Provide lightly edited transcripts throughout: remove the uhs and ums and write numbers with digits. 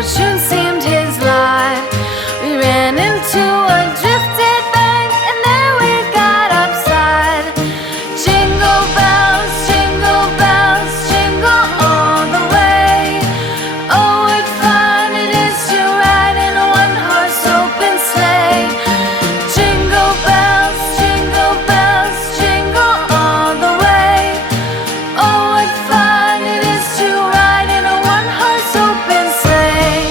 misfortune seemed his lot. We ran into a drifted bank, and there we got upside. Jingle bells, jingle all the way. Oh, what fun it is to ride in a one-horse open sleigh. Jingle bells, jingle all the way. Oh, what fun it is to ride in a one-horse open sleigh.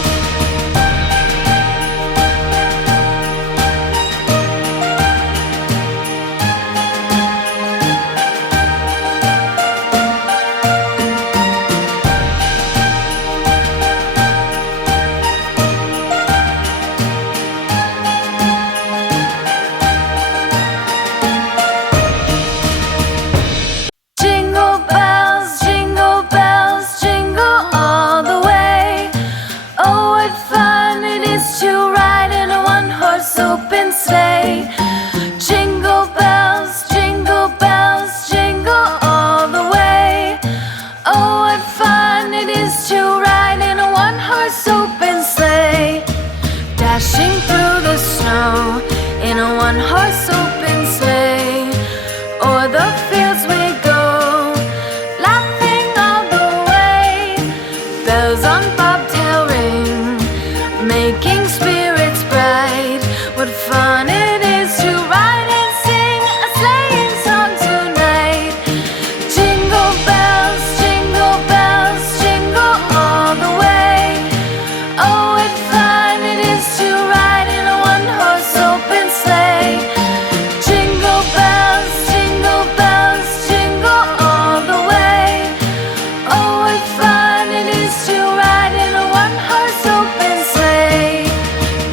Jingle bells, jingle all the way. Oh, what fun it is to ride in a one-horse open sleigh. Jingle bells, jingle all the way. Oh, what fun it is to ride in a one-horse open sleigh. Dashing through the snow in a one-horse open sleigh. O'er the fields we go, laughing all the way. Bells on bobtail ring, making spirits bright. What fun it is to ride and sing a sleighing song tonight. Jingle bells, jingle all the way. Oh, what fun it is to ride in a one-horse open sleigh. Jingle bells, jingle all the way. Oh, what fun it is to ride in a one-horse open sleigh.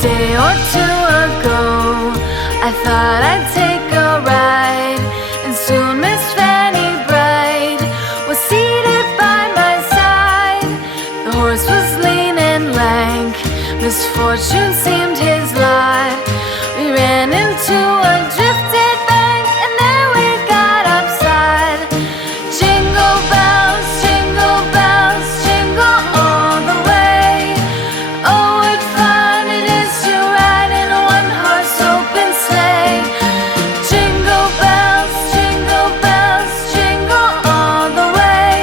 Day or two ago, I thought I'd take a ride, and soon Miss Fanny Bright was seated by my side. The horse was lean and lank, misfortune seemed his lot. We ran into a drifted bank, and there we got upside. Jingle bells, jingle all the way. Oh, what fun it is to ride in a one-horse open sleigh. Jingle bells, jingle all the way.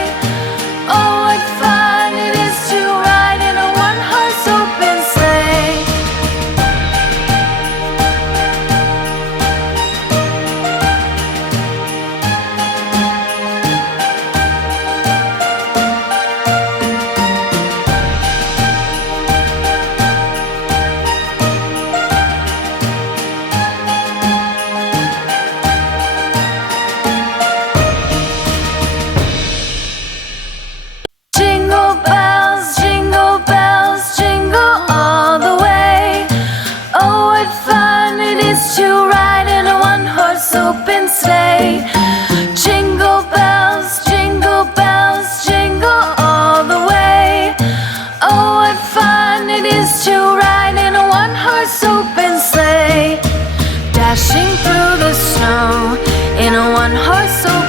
Oh, what fun it is to ride in a one-horse open sleigh. Jingle bells, jingle all the way. Oh, what fun it is to ride in a one-horse open sleigh. Jingle bells, jingle all the way. Oh, what fun it is to ride in a one-horse open sleigh. Dashing through the snow in a one-horse open